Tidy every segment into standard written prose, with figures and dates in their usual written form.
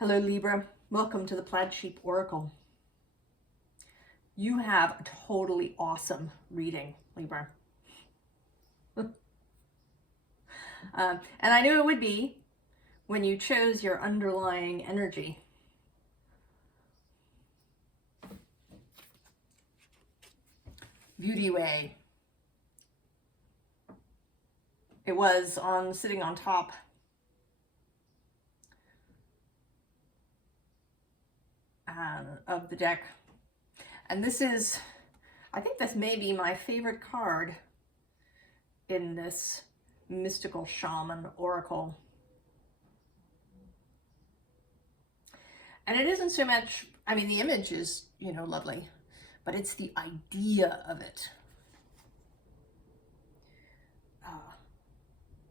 Hello Libra, welcome to the Plaid Sheep Oracle. You have a totally awesome reading, Libra. And I knew it would be when you chose your underlying energy. Beauty Way. It was sitting on top. Of the deck. And this is, I think this may be my favorite card in this mystical shaman oracle. And it isn't so much, I mean, the image is, lovely, but it's the idea of it.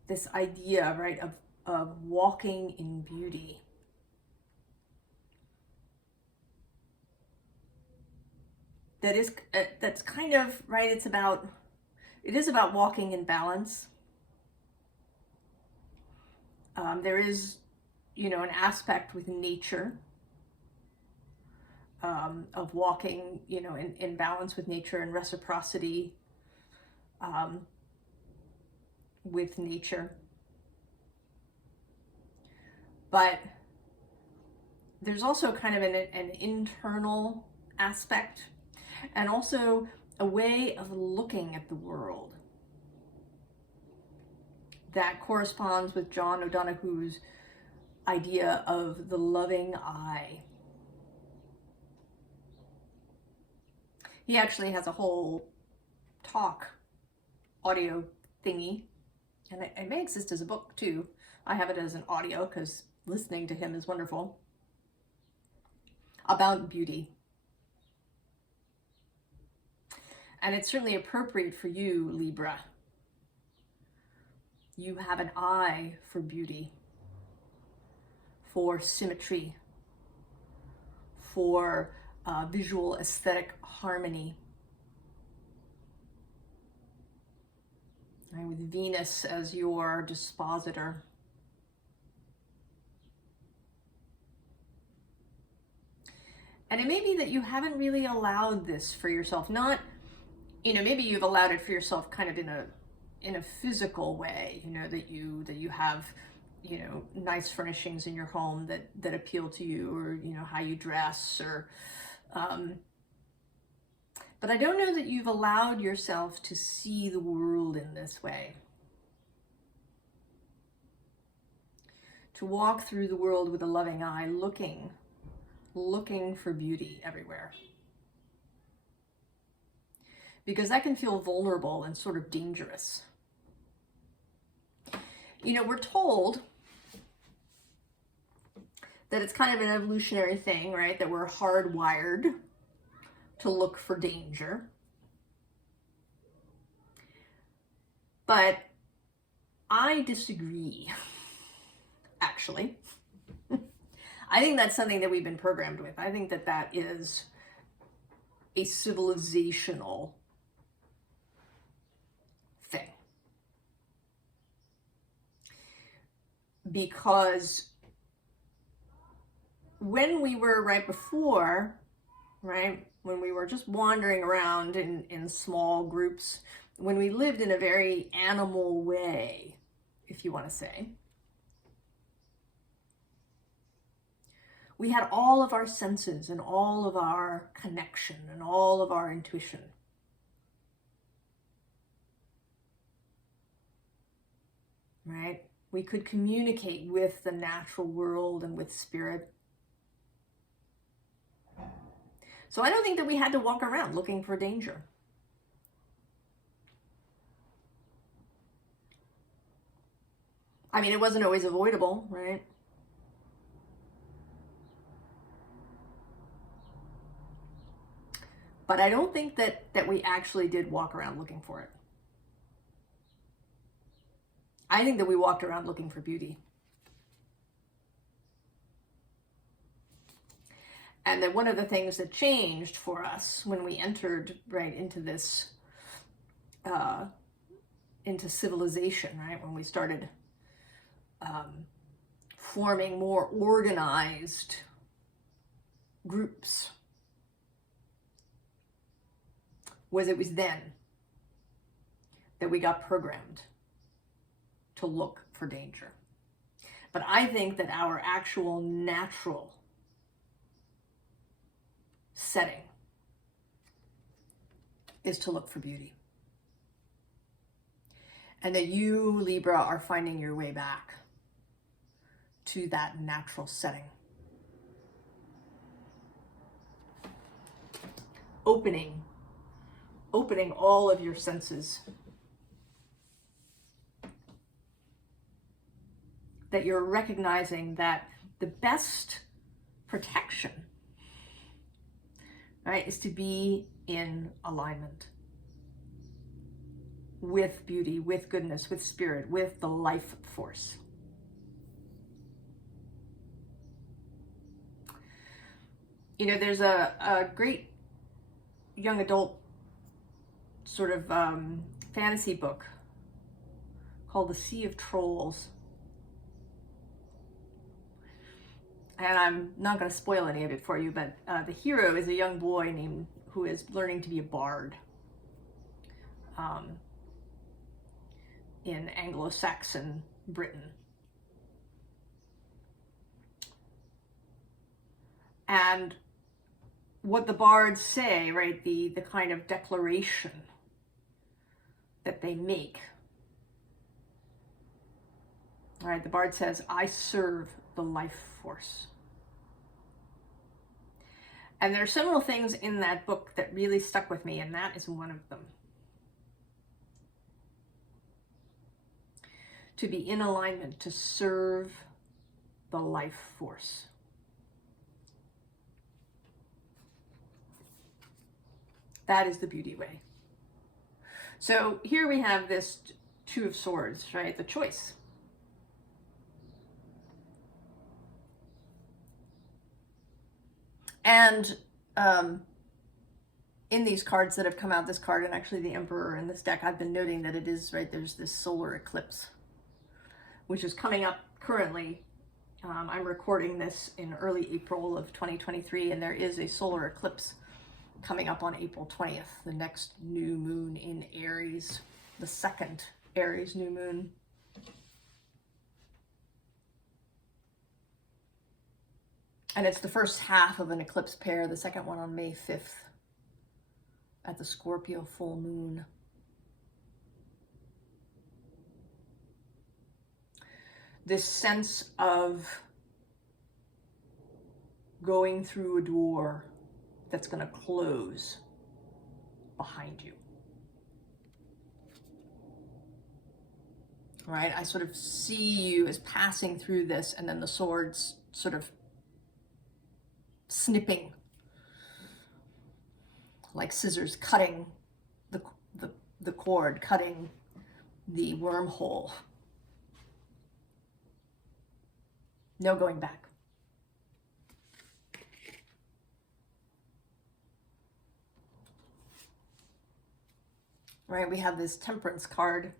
This idea, right, of walking in beauty. That's kind of, right, it is about walking in balance. There is, an aspect with nature of walking, in balance with nature and reciprocity with nature. But there's also kind of an internal aspect, and also a way of looking at the world that corresponds with John O'Donoghue's idea of the loving eye. He actually has a whole talk, audio thingy, and it may exist as a book too. I have it as an audio because listening to him is wonderful, about beauty. And it's certainly appropriate for you, Libra. You have an eye for beauty, for symmetry, for visual aesthetic harmony. Right, with Venus as your dispositor. And it may be that you haven't really allowed this for yourself, not, maybe you've allowed it for yourself kind of in a physical way, that you have, nice furnishings in your home that appeal to you, or, how you dress, or, but I don't know that you've allowed yourself to see the world in this way. To walk through the world with a loving eye, looking for beauty everywhere. Because that can feel vulnerable and sort of dangerous. We're told that it's kind of an evolutionary thing, right? That we're hardwired to look for danger. But I disagree, actually. I think that's something that we've been programmed with. I think that is a civilizational thing. Because when we were when we were just wandering around in small groups, when we lived in a very animal way, if you want to say, we had all of our senses and all of our connection and all of our intuition. Right? We could communicate with the natural world and with spirit. So I don't think that we had to walk around looking for danger. I mean, it wasn't always avoidable, right? But I don't think that we actually did walk around looking for it. I think that we walked around looking for beauty. And that one of the things that changed for us when we entered right into this, into civilization, right? When we started forming more organized groups was it was then that we got programmed to look for danger. But I think that our actual natural setting is to look for beauty. And that you, Libra, are finding your way back to that natural setting. Opening all of your senses. That you're recognizing that the best protection, right, is to be in alignment with beauty, with goodness, with spirit, with the life force. You know, there's a great young adult sort of fantasy book called The Sea of Trolls. And I'm not going to spoil any of it for you, but the hero is a young boy who is learning to be a bard in Anglo-Saxon Britain. And what the bards say, right, the kind of declaration that they make. All right, the bard says, I serve the life force. And there are several things in that book that really stuck with me, and that is one of them. To be in alignment, to serve the life force. That is the beauty way. So here we have this Two of Swords, right? The choice. And in these cards that have come out, this card and actually the Emperor in this deck, I've been noting that it is, right, there's this solar eclipse, which is coming up currently. I'm recording this in early April of 2023, and there is a solar eclipse coming up on April 20th, the next new moon in Aries, the second Aries new moon. And it's the first half of an eclipse pair, the second one on May 5th at the Scorpio full moon. This sense of going through a door that's going to close behind you. Right? I sort of see you as passing through this, and then the swords sort of snipping like scissors, cutting the cord, cutting the wormhole. No going back. Right, we have this Temperance card.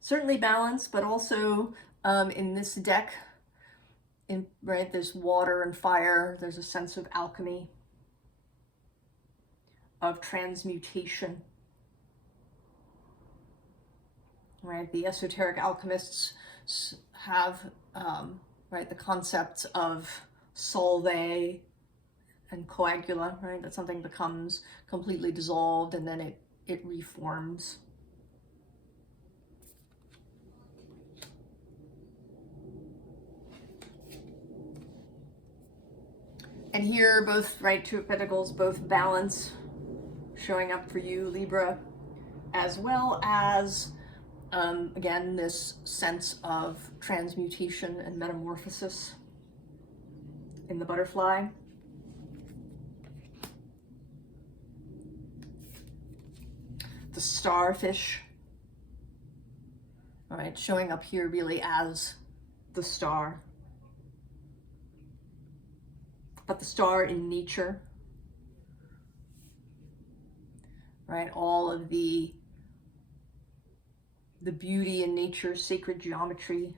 Certainly balance, but also in this deck, right, there's water and fire. There's a sense of alchemy, of transmutation. Right, the esoteric alchemists have right, the concepts of solve and coagula, right, that something becomes completely dissolved and then it reforms. And here, both, right, Two of Pentacles, both balance showing up for you, Libra, as well as, again, this sense of transmutation and metamorphosis in the butterfly. The starfish, all right, showing up here really as the star. But the star in nature, right? All of the the beauty in nature, sacred geometry.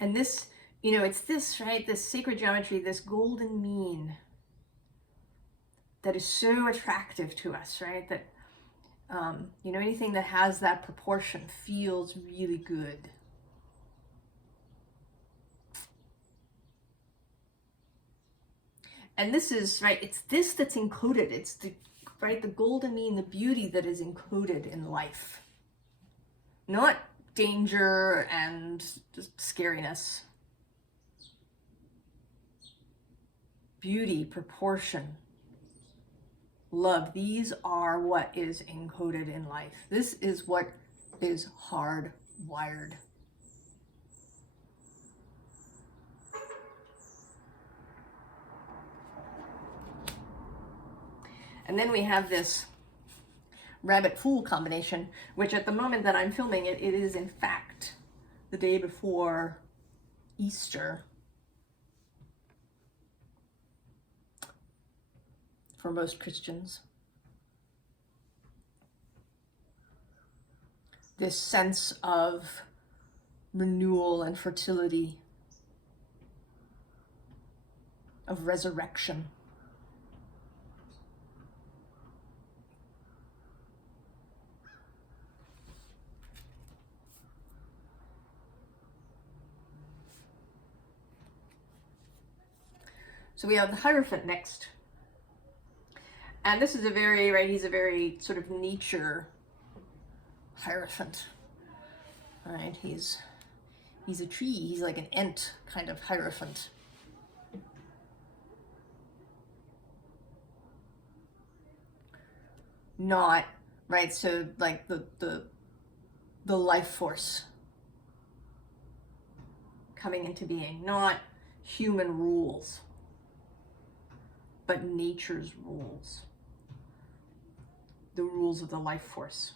And this, it's this, right? This sacred geometry, this golden mean that is so attractive to us, right? That, anything that has that proportion feels really good. And this is, right, it's this that's included. It's the golden mean, the beauty that is included in life. Not danger and just scariness. Beauty, proportion, love. These are what is encoded in life. This is what is hardwired. And then we have this rabbit fool combination, which at the moment that I'm filming it, it is in fact the day before Easter for most Christians. This sense of renewal and fertility, of resurrection. So we have the Hierophant next. And this is a very, right, he's a very sort of nature Hierophant. Right, he's a tree, he's like an ant kind of Hierophant. Not, right, so like the life force coming into being, not human rules, but nature's rules, the rules of the life force.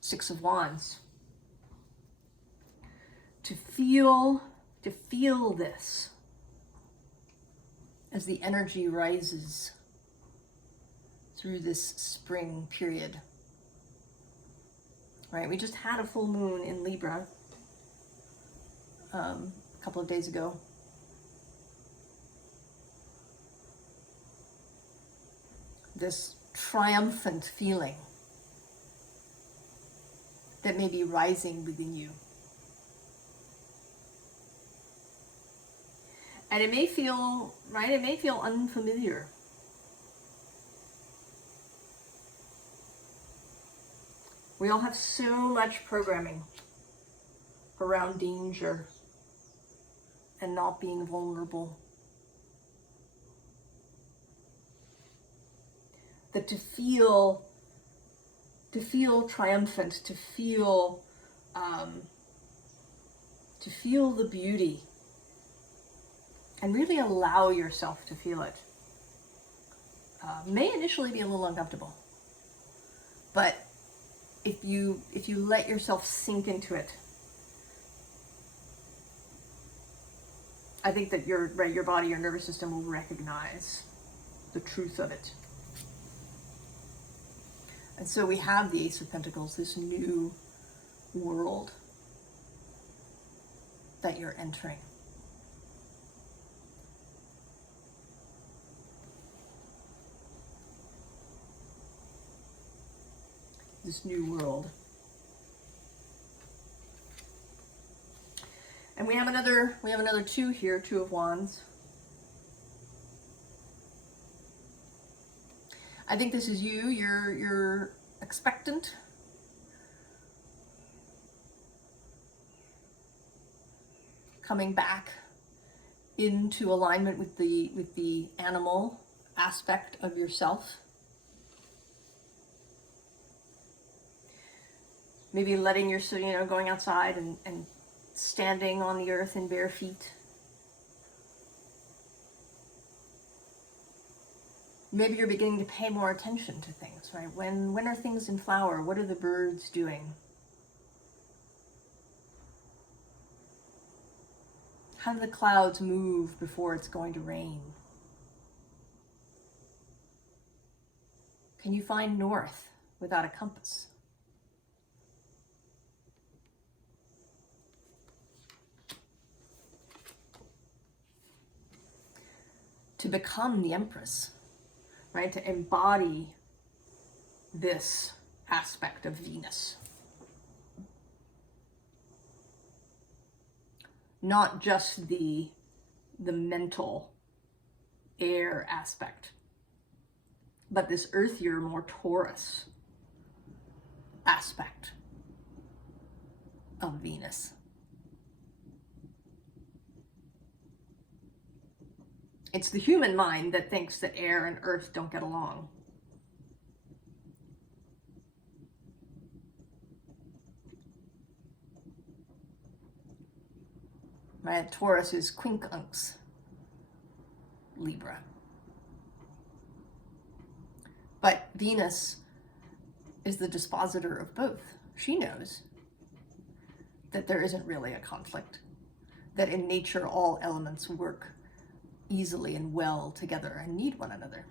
Six of Wands. To feel this as the energy rises through this spring period. Right, we just had a full moon in Libra a couple of days ago. This triumphant feeling that may be rising within you. And it may feel, right, it may feel unfamiliar. We all have so much programming around danger and not being vulnerable. That to feel triumphant, to feel the beauty, and really allow yourself to feel it, may initially be a little uncomfortable, but if you let yourself sink into it, I think that your body, your nervous system will recognize the truth of it. And so we have the Ace of Pentacles, this new world that you're entering. This new world. And we have another two here, Two of Wands. I think this is you. You're expectant. Coming back into alignment with the animal aspect of yourself. Maybe letting your, going outside and standing on the earth in bare feet. Maybe you're beginning to pay more attention to things, right? When are things in flower? What are the birds doing? How do the clouds move before it's going to rain? Can you find north without a compass? To become the Empress, right? To embody this aspect of Venus. Not just the mental air aspect, but this earthier, more Taurus aspect of Venus. It's the human mind that thinks that air and earth don't get along. Right? Taurus is quincunx Libra. But Venus is the dispositor of both. She knows that there isn't really a conflict, that in nature all elements work easily and well together and need one another.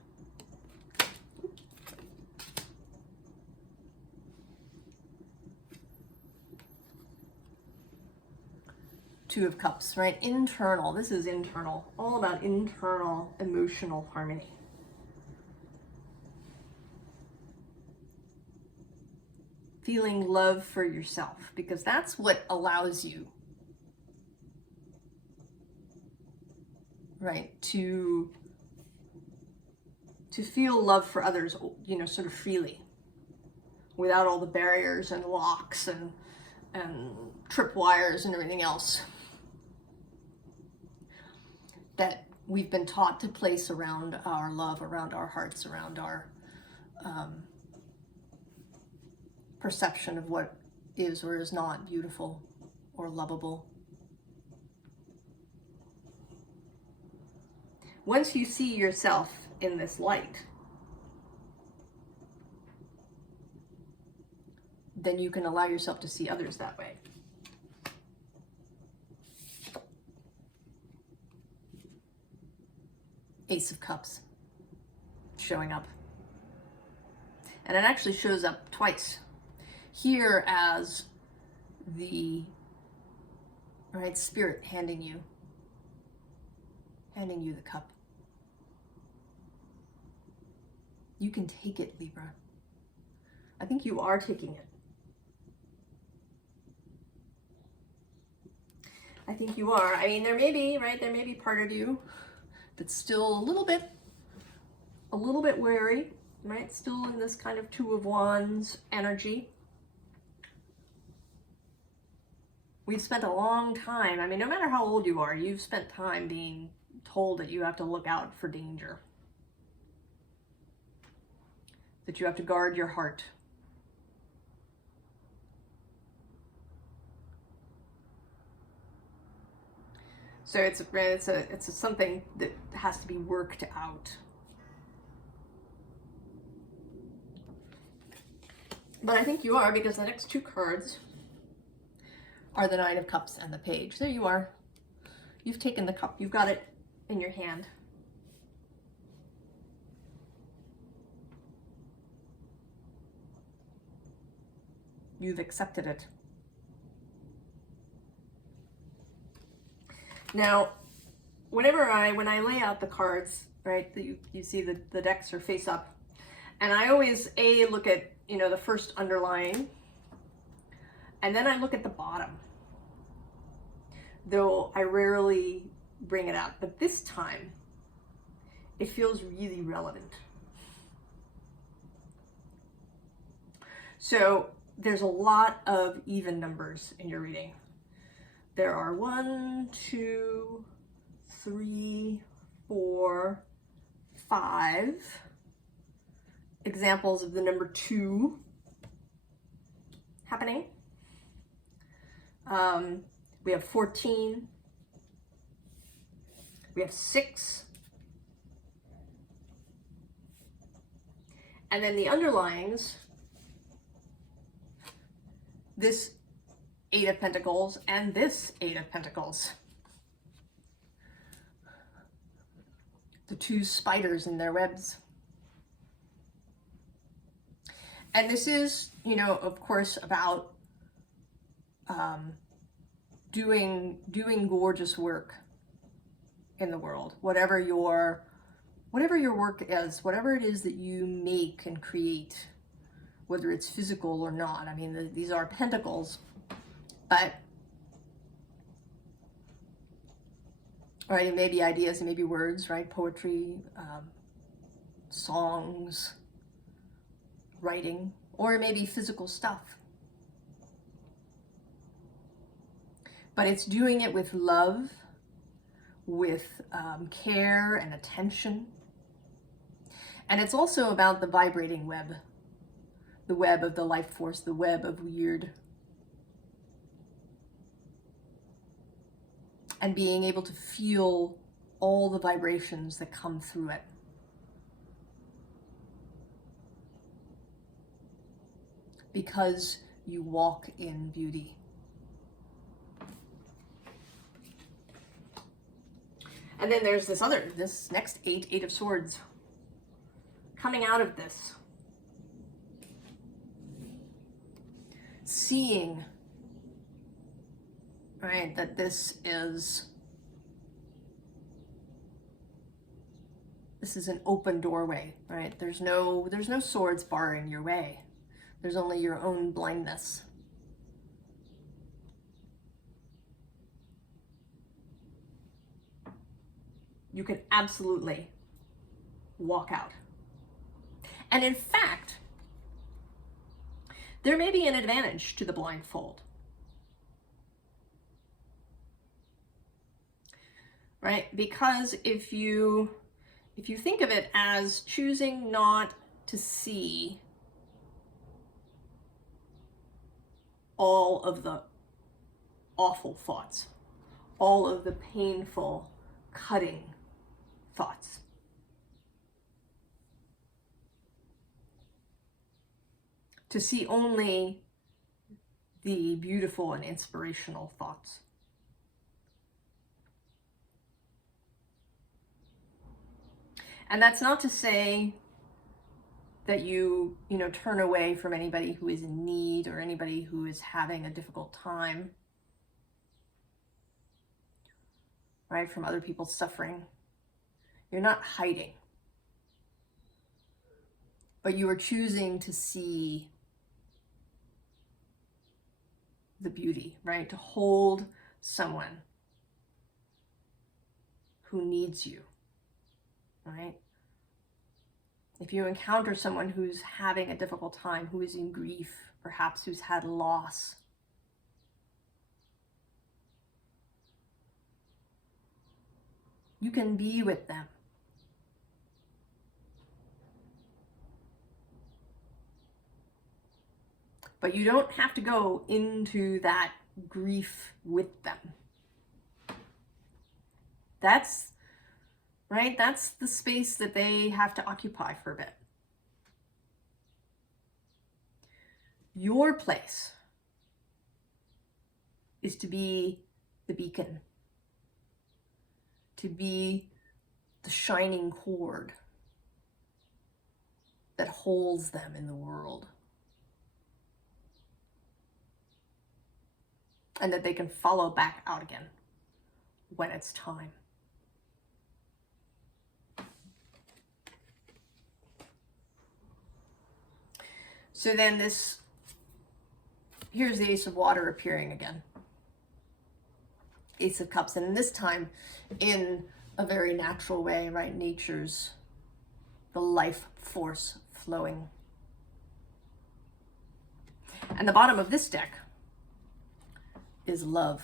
Two of Cups, right? Internal. This is internal. All about internal emotional harmony. Feeling love for yourself, because that's what allows you, right, to feel love for others, you know, sort of freely, without all the barriers and locks and tripwires and everything else that we've been taught to place around our love, around our hearts, around our perception of what is or is not beautiful or lovable. Once you see yourself in this light, then you can allow yourself to see others that way. Ace of Cups showing up. And it actually shows up twice. Here as the right spirit handing you the cup. You can take it, Libra. I think you are taking it. I think you are. I mean, there may be, right? There may be part of you that's still a little bit wary, right? Still in this kind of Two of Wands energy. We've spent a long time, I mean, no matter how old you are, you've spent time being told that you have to look out for danger. That you have to guard your heart. So it's something that has to be worked out. But I think you are, because the next two cards are the Nine of Cups and the Page. There you are. You've taken the cup. You've got it in your hand. You've accepted it. Now, when I lay out the cards, right, you see the decks are face up, and I always look at, you know, the first underlying, and then I look at the bottom, though I rarely bring it out, but this time it feels really relevant. So there's a lot of even numbers in your reading. There are 1, 2, 3, 4, 5 examples of the number 2 happening. We have 14. We have 6. And then the underlyings, this 8 of Pentacles and this 8 of Pentacles. two spiders in their webs. And this is, you know, of course, about doing gorgeous work in the world, whatever your work is, whatever it is that you make and create, whether it's physical or not. I mean, these are pentacles, but right, it may be ideas, it may be words, right? Poetry, songs, writing, or it may be physical stuff. But it's doing it with love, with care and attention. And it's also about the vibrating web, the web of the life force, the web of weird. And being able to feel all the vibrations that come through it. Because you walk in beauty. And then there's this next Eight of Swords, coming out of this. Seeing, right, that this is an open doorway, right? There's no swords barring your way. There's only your own blindness. You can absolutely walk out. And in fact, there may be an advantage to the blindfold. Right? Because if you think of it as choosing not to see all of the awful thoughts, all of the painful, cutting thoughts, to see only the beautiful and inspirational thoughts. And that's not to say that you turn away from anybody who is in need or anybody who is having a difficult time, right? From other people's suffering. You're not hiding, but you are choosing to see the beauty, right? To hold someone who needs you, right? If you encounter someone who's having a difficult time, who is in grief, perhaps who's had loss, you can be with them. But you don't have to go into that grief with them. That's, right? That's the space that they have to occupy for a bit. Your place is to be the beacon, to be the shining cord that holds them in the world. And that they can follow back out again when it's time. So then here's the Ace of Water appearing again. Ace of Cups, and this time in a very natural way, right? Nature's, the life force flowing. And the bottom of this deck is love.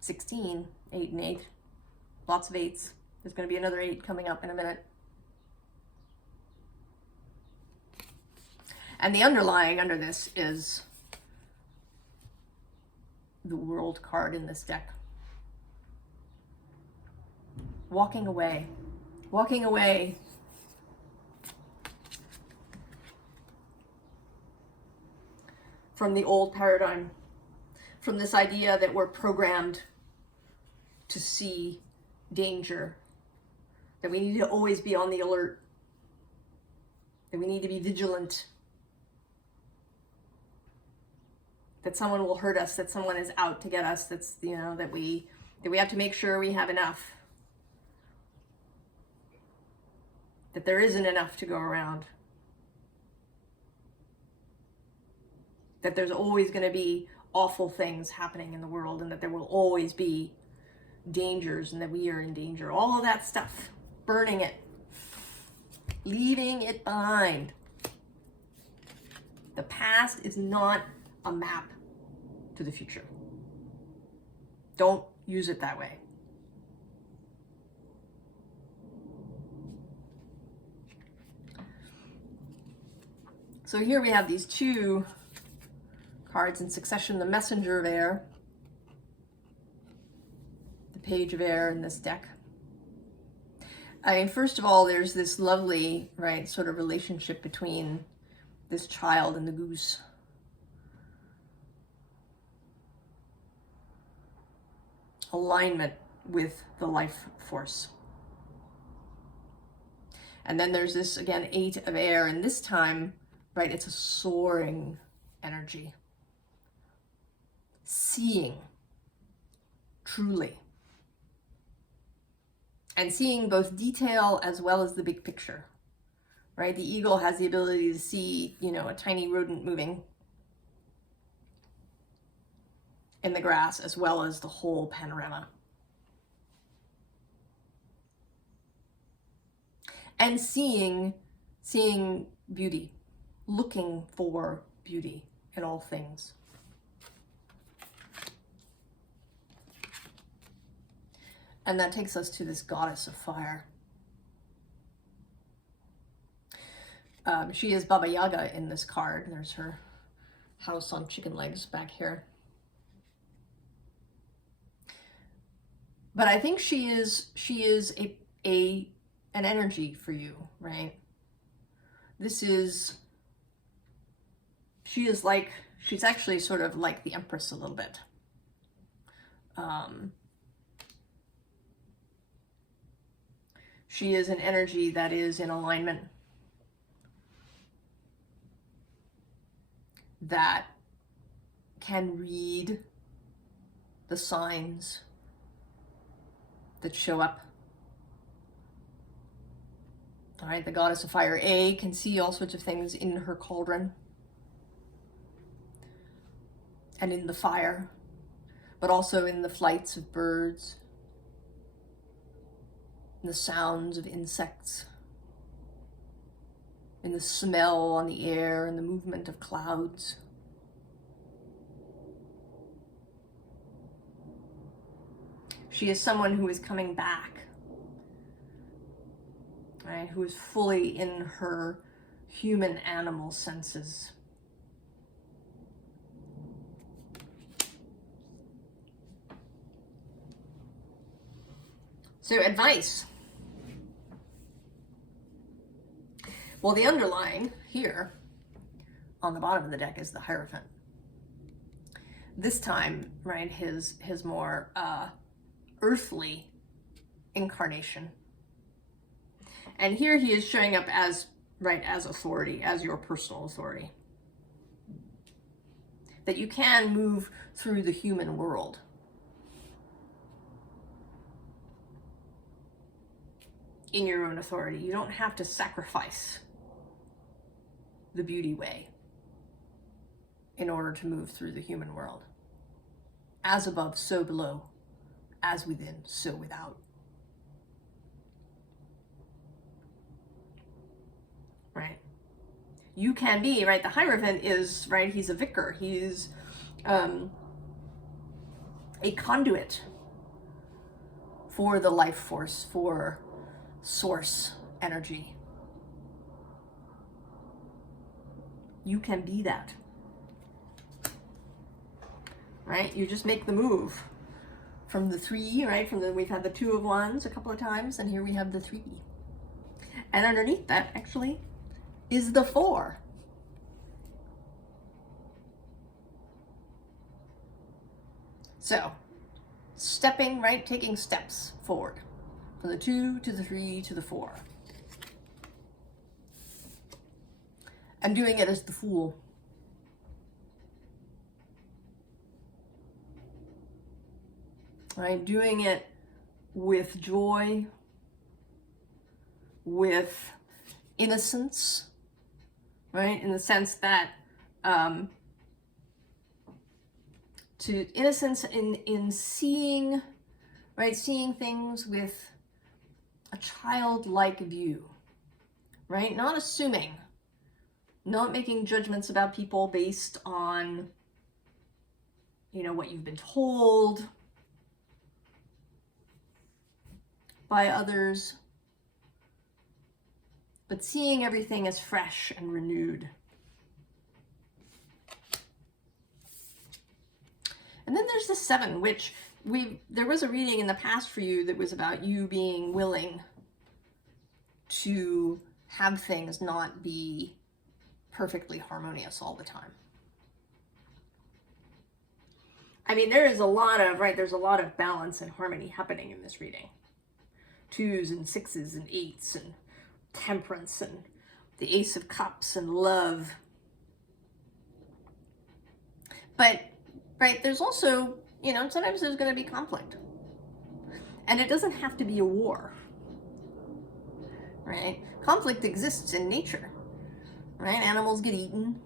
16, 8 and 8. Lots of 8s. There's going to be another 8 coming up in a minute. And the underlying under this is the World card in this deck. Walking away. Walking away from the old paradigm, from this idea that we're programmed to see danger, that we need to always be on the alert, that we need to be vigilant, that someone will hurt us, that someone is out to get us, that's, you know, that we have to make sure we have enough, that there isn't enough to go around, that there's always going to be awful things happening in the world, and that there will always be dangers, and that we are in danger. All of that stuff, burning it, leaving it behind. The past is not a map to the future. Don't use it that way. So here we have these two cards in succession, the Messenger of Air, the Page of Air in this deck. I mean, first of all, there's this lovely, right, sort of relationship between this child and the goose. Alignment with the life force. And then there's this, again, 8 of Air, and this time, right, it's a soaring energy. Seeing, truly. And seeing both detail as well as the big picture, right? The eagle has the ability to see, you know, a tiny rodent moving in the grass as well as the whole panorama. And seeing beauty, looking for beauty in all things. And that takes us to this goddess of fire. She is Baba Yaga in this card. There's her house on chicken legs back here. But I think she is an energy for you, right? She's actually sort of like the Empress a little bit. She is an energy that is in alignment, that can read the signs that show up. All right, the goddess of fire, can see all sorts of things in her cauldron and in the fire, but also in the flights of birds, in the sounds of insects, in the smell on the air and the movement of clouds. She is someone who is coming back, right? Who is fully in her human animal senses. So advice. Well, the underlying here on the bottom of the deck is the Hierophant. This time, right, his more earthly incarnation. And here he is showing up as, right, as authority, as your personal authority. That you can move through the human world. In your own authority. You don't have to sacrifice the beauty way in order to move through the human world. As above, so below. As within, so without. Right? You can be, right? The Hierophant is, right, he's a vicar. He's a conduit for the life force, for source energy. You can be that. Right? You just make the move from the 3, right? We've had the 2 of Wands a couple of times, and here we have the 3. And underneath that, actually, is the 4. So, stepping, right? Taking steps forward. From the 2 to the 3 to the 4. I'm doing it as the Fool. Right? Doing it with joy, with innocence, right? In the sense that to innocence in seeing, right? Seeing things with a childlike view, right? Not assuming, not making judgments about people based on, you know, what you've been told by others, but seeing everything as fresh and renewed. And then there's the 7, which there was a reading in the past for you that was about you being willing to have things not be perfectly harmonious all the time. I mean, there is a lot of, right, there's a lot of balance and harmony happening in this reading. 2s and 6s and 8s and temperance and the Ace of Cups and love. But, right, there's also, you know, sometimes there's going to be conflict. And it doesn't have to be a war, right? Conflict exists in nature, right? Animals get eaten,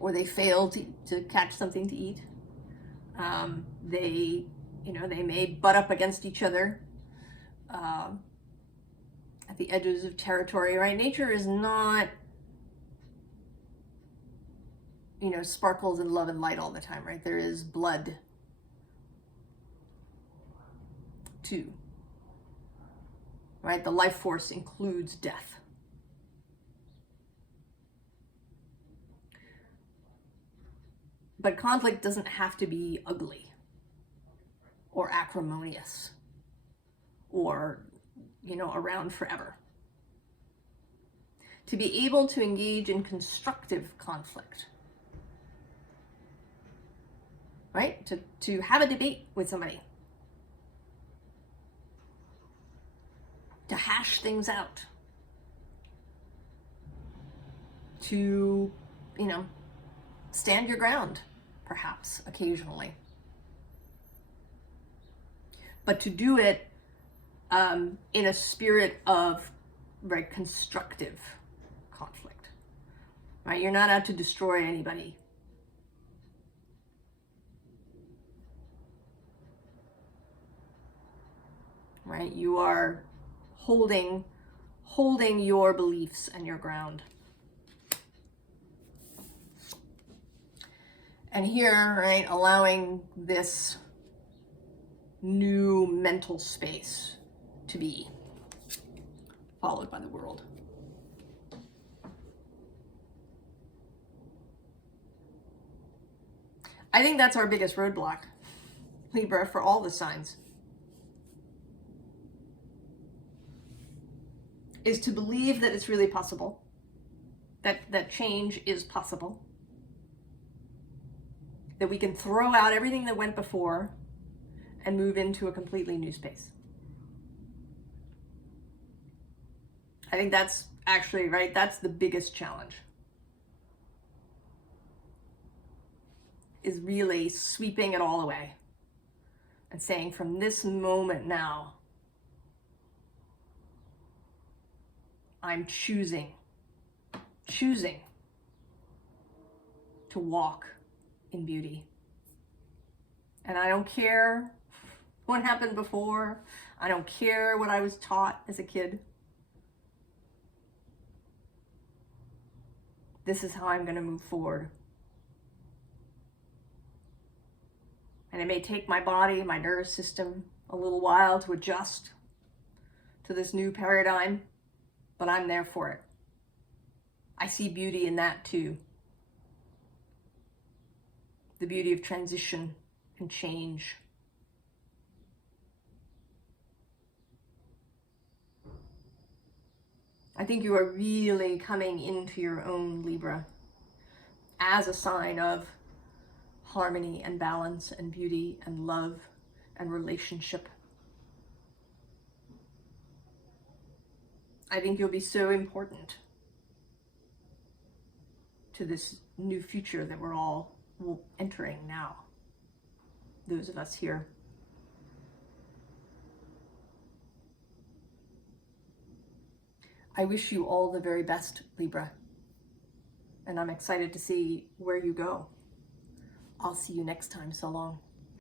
or they fail to catch something to eat. They, you know, they may butt up against each other at the edges of territory, right? Nature is not, you know, sparkles and love and light all the time, right? There is blood too, right? The life force includes death. But conflict doesn't have to be ugly or acrimonious or, you know, around forever. To be able to engage in constructive conflict, right? To have a debate with somebody, to hash things out, to, you know, stand your ground, perhaps, occasionally. But to do it in a spirit of, right, constructive conflict, right? You're not out to destroy anybody. Right? You are holding your beliefs and your ground. And here, right, allowing this new mental space to be followed by the world. I think that's our biggest roadblock, Libra, for all the signs, is to believe that it's really possible, that change is possible, that we can throw out everything that went before and move into a completely new space. I think that's actually, right, that's the biggest challenge, is really sweeping it all away and saying, from this moment now, I'm choosing to walk in beauty. And I don't care what happened before. I don't care what I was taught as a kid. This is how I'm going to move forward. And it may take my body, my nervous system, a little while to adjust to this new paradigm, but I'm there for it. I see beauty in that too. The beauty of transition and change. I think you are really coming into your own, Libra, as a sign of harmony and balance and beauty and love and relationship. I think you'll be so important to this new future that we're all entering now, those of us here. I wish you all the very best, Libra, and I'm excited to see where you go. I'll see you next time. So long.